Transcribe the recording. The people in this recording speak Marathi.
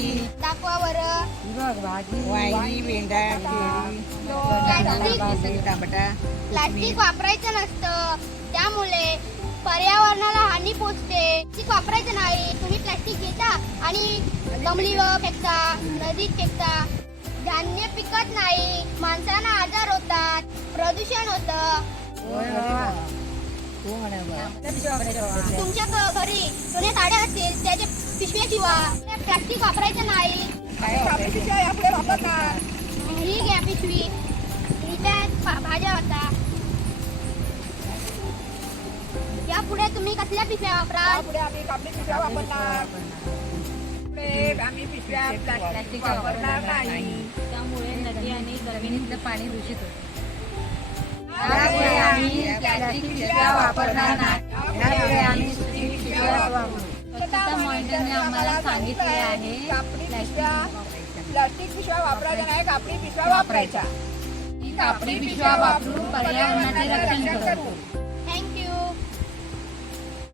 भाजी दाखवा बरं. वांगी भेंडा टमाटा. प्लास्टिक वापरायचं नसतं, त्यामुळे पर्यावरणाला हानी पोचते. प्लास्टिक वापरायचं नाही. तुम्ही प्लास्टिक घेता आणि जमिनीवर फेकता, नदीत फेकता. धान्य पिकत नाही, माणसांना आजार होतात, प्रदूषण होतं. तुमच्या घरी जुन्या साड्या असतील त्याचे पिशव्या शिवा. प्लास्टिक वापरायचं नाही. ही घ्या पिशवी, हिच्या भाज्या होता. या पुढे तुम्ही कसल्या पिशव्या वापरा? पुढे आम्ही कापडी पिशव्या वापरणार. पुढे आम्ही पिशव्या प्लास्टिक वापरणार नाही. त्यामुळे नदी आणि जमिनीतलं पाणी दूषित होतं. यापुढे आम्ही प्लास्टिक पिशव्या वापरणार नाही. यापुढे आम्ही सुती पिशव्या वापरू. स्वच्छता मंडळाने आम्हाला सांगितले आहे कापडी पिशव्या, प्लास्टिक पिशव्या वापरायच्या नाही, कापडी पिशव्या वापरायच्या. कापडी पिशव्या वापरून पर्यावरणाचे रक्षण करू.